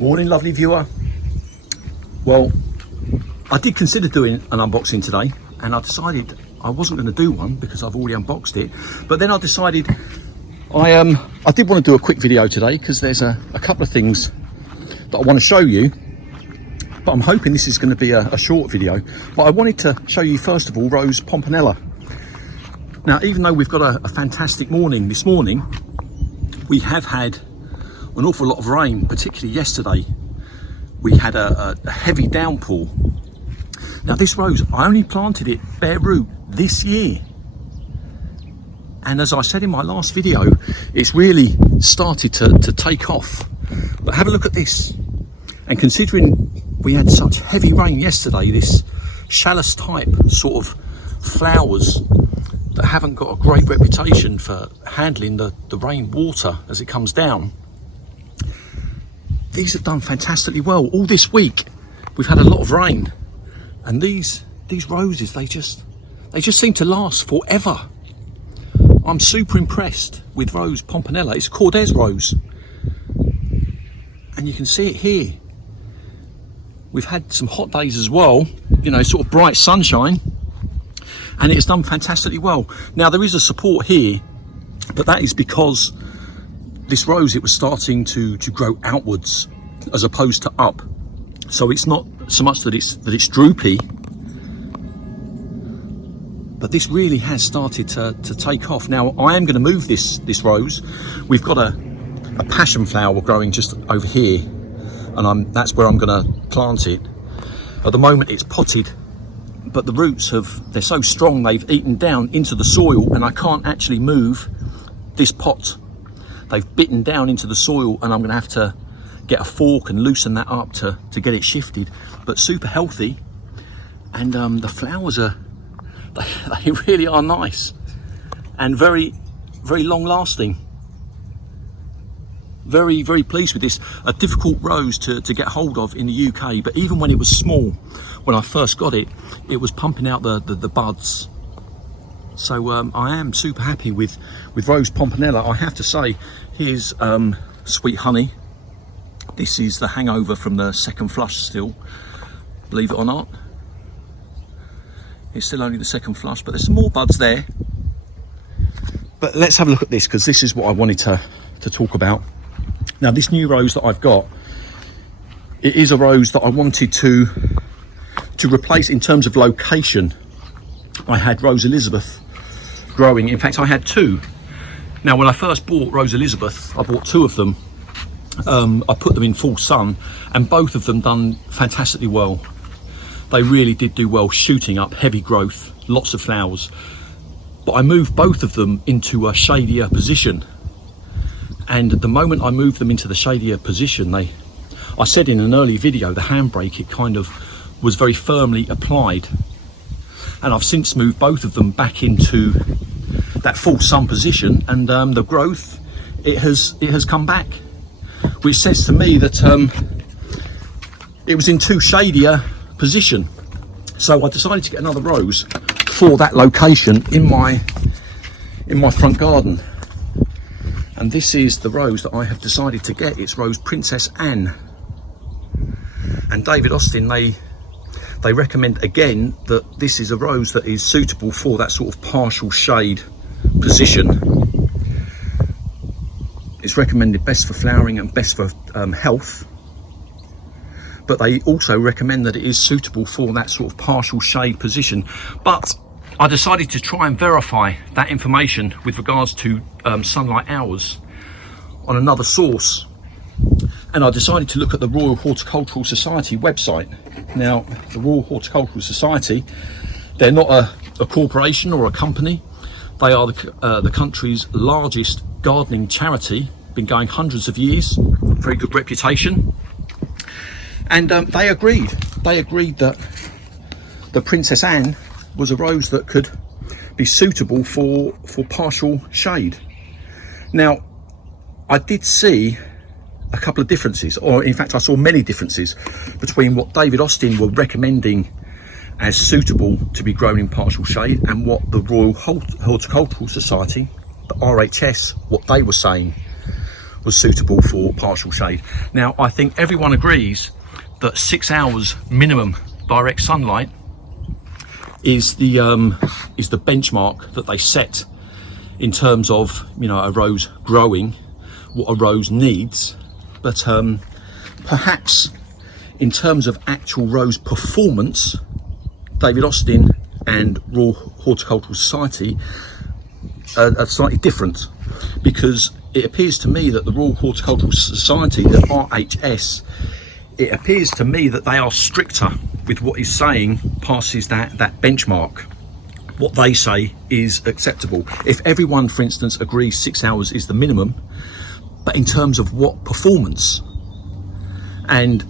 Morning, lovely viewer. Well, I did consider doing an unboxing today, and I decided I wasn't going to do one because I've already unboxed it. But then I decided I did want to do a quick video today because there's a couple of things that I want to show you. But I'm hoping this is going to be a short video. But I wanted to show you first of all Rose Pomponella. Now, even though we've got a fantastic morning this morning, we have had an awful lot of rain, particularly yesterday. We had a heavy downpour. Now this rose, I only planted it bare root this year. And as I said in my last video, it's really started to take off. But have a look at this. And considering we had such heavy rain yesterday, this chalice type sort of flowers that haven't got a great reputation for handling the rain water as it comes down, these have done fantastically well. All this week we've had a lot of rain, and these roses, they just seem to last forever. I'm super impressed with Rose Pomponella. It's Cordes rose, and you can see it here. We've had some hot days as well, you know, sort of bright sunshine, and it's done fantastically well. Now there is a support here, but that is because this rose, it was starting to grow outwards as opposed to up. So it's not so much that it's droopy, but this really has started to take off. Now I am going to move this rose. We've got a passion flower growing just over here, and that's where I'm going to plant it. At the moment it's potted, but the roots they're so strong, they've eaten down into the soil, and I can't actually move this pot. They've bitten down into the soil, and I'm going to have to get a fork and loosen that up to get it shifted. But super healthy, and the flowers they really are nice and very, very long lasting. Very, very pleased with this. A difficult rose to get hold of in the UK, but even when it was small, when I first got it, it was pumping out the buds. So I am super happy with Rose Pomponella. I have to say, here's Sweet Honey. This is the hangover from the second flush still, believe it or not. It's still only the second flush, but there's some more buds there. But let's have a look at this, because this is what I wanted to talk about. Now this new rose that I've got, it is a rose that I wanted to replace in terms of location. I had Rose Elizabeth growing. In fact, I had two. Now when I first bought Rose Elizabeth, I bought two of them. I put them in full sun, and both of them done fantastically well. They really did do well, shooting up, heavy growth, lots of flowers. But I moved both of them into a shadier position, and the moment I moved them into the shadier position, I said in an early video, the handbrake, it kind of was very firmly applied. And I've since moved both of them back into that full sun position, and the growth, it has come back, which says to me that it was in too shadier position. So I decided to get another rose for that location in my front garden, and this is the rose that I have decided to get. It's Rose Princess Anne, and David Austin, they recommend again that this is a rose that is suitable for that sort of partial shade position. It's recommended best for flowering and best for health, but they also recommend that it is suitable for that sort of partial shade position. But I decided to try and verify that information with regards to sunlight hours on another source, and I decided to look at the Royal Horticultural Society website. Now the Royal Horticultural Society, they're not a corporation or a company. They are the country's largest gardening charity, been going hundreds of years, very good reputation. And they agreed that the Princess Anne was a rose that could be suitable for partial shade. Now I did see a couple of differences, or in fact I saw many differences between what David Austin were recommending as suitable to be grown in partial shade and what the Royal Horticultural Society, the RHS, what they were saying was suitable for partial shade. Now, I think everyone agrees that 6 hours minimum direct sunlight is the benchmark that they set in terms of, you know, a rose growing, what a rose needs. But perhaps in terms of actual rose performance, David Austin and Royal Horticultural Society are slightly different, because it appears to me that the Royal Horticultural Society, the RHS, it appears to me that they are stricter with what is saying passes that benchmark. What they say is acceptable. If everyone, for instance, agrees 6 hours is the minimum, but in terms of what performance, and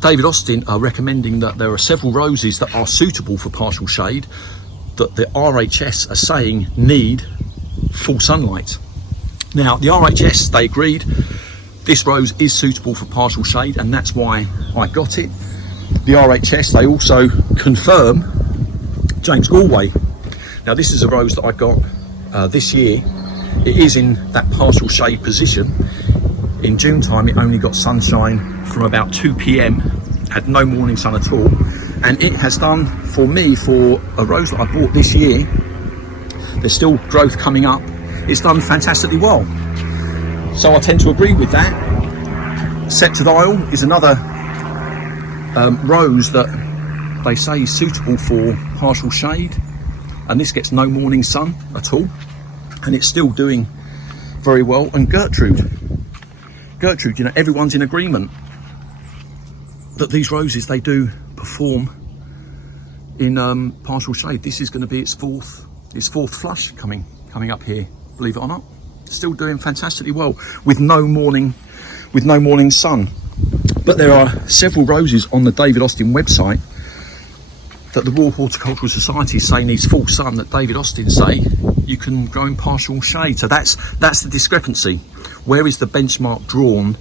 David Austin are recommending that there are several roses that are suitable for partial shade that the RHS are saying need full sunlight. Now, the RHS, they agreed this rose is suitable for partial shade, and that's why I got it. The RHS, they also confirm James Galway. Now, this is a rose that I got this year. It is in that partial shade position. In June time, it only got sunshine from about 2 p.m, had no morning sun at all, and it has done for me, for a rose that I bought this year, there's still growth coming up, it's done fantastically well. So I tend to agree with that. Set to Dial is another rose that they say is suitable for partial shade, and this gets no morning sun at all, and it's still doing very well. And Gertrude, you know, everyone's in agreement that these roses, they do perform in partial shade. This is going to be its fourth flush coming up here, believe it or not. Still doing fantastically well with no morning sun. But there are several roses on the David Austin website that the Royal Horticultural Society say needs full sun, that David Austin say you can grow in partial shade. So that's the discrepancy. Where is the benchmark drawn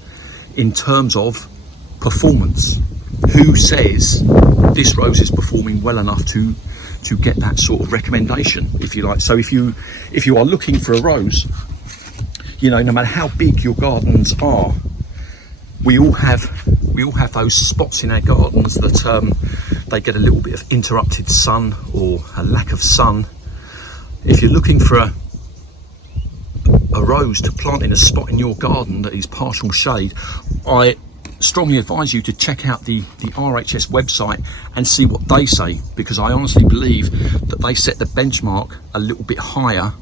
in terms of performance? Who says this rose is performing well enough to get that sort of recommendation, if you like? So if you are looking for a rose, you know, no matter how big your gardens are, we all have those spots in our gardens that they get a little bit of interrupted sun or a lack of sun. If you're looking for a rose to plant in a spot in your garden that is partial shade, I strongly advise you to check out the RHS website and see what they say, because I honestly believe that they set the benchmark a little bit higher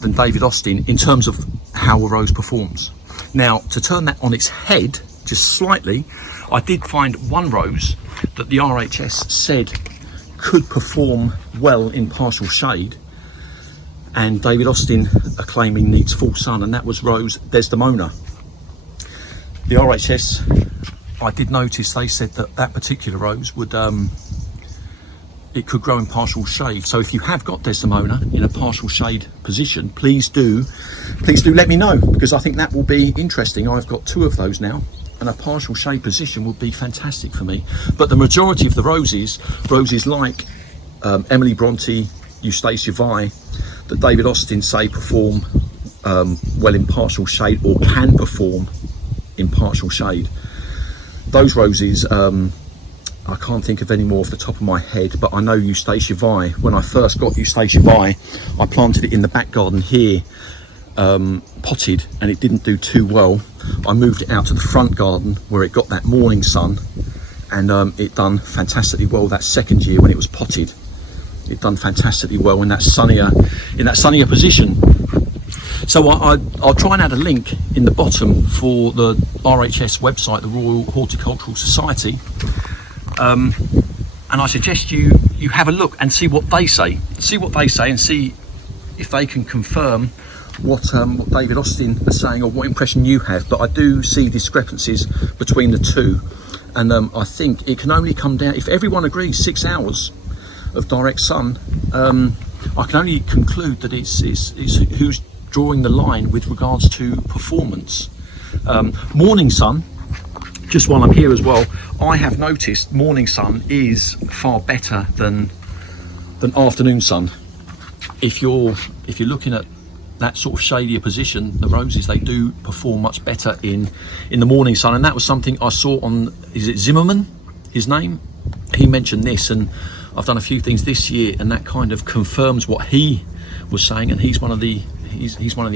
than David Austin in terms of how a rose performs. Now, to turn that on its head just slightly, I did find one rose that the RHS said could perform well in partial shade, and David Austin are claiming needs full sun, and that was Rose Desdemona. The RHS, I did notice they said that particular rose would it could grow in partial shade. So if you have got Desdemona in a partial shade position, please do let me know, because I think that will be interesting. I've got 2 of those now, and a partial shade position would be fantastic for me. But the majority of the roses like Emily Bronte, Eustacia Vi, that David Austin say perform well in partial shade, or can perform in partial shade, those roses, I can't think of any more off the top of my head, but I know Eustacia Vi. When I first got Eustacia Vi, I planted it in the back garden here, potted, and it didn't do too well. I moved it out to the front garden where it got that morning sun, and it done fantastically well that second year when it was potted. It done fantastically well in that sunnier position. So I'll try and add a link in the bottom for the RHS website, the Royal Horticultural Society, and I suggest you have a look and see what they say, and see if they can confirm what David Austin are saying, or what impression you have. But I do see discrepancies between the two, and I think it can only come down, if everyone agrees 6 hours of direct sun, I can only conclude that it's who's drawing the line with regards to performance. Morning sun, just while I'm here as well, I have noticed morning sun is far better than afternoon sun. If you're looking at that sort of shadier position, the roses, they do perform much better in the morning sun. And that was something I saw on, is it Zimmerman, his name? He mentioned this, and I've done a few things this year, and that kind of confirms what he was saying. And he's one of the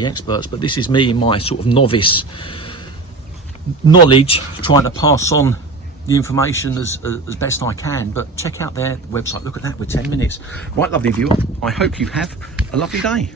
experts. But this is me in my sort of novice knowledge, trying to pass on the information as best I can. But check out their website. Look at that, we're 10 minutes. Right, lovely viewer, I hope you have a lovely day.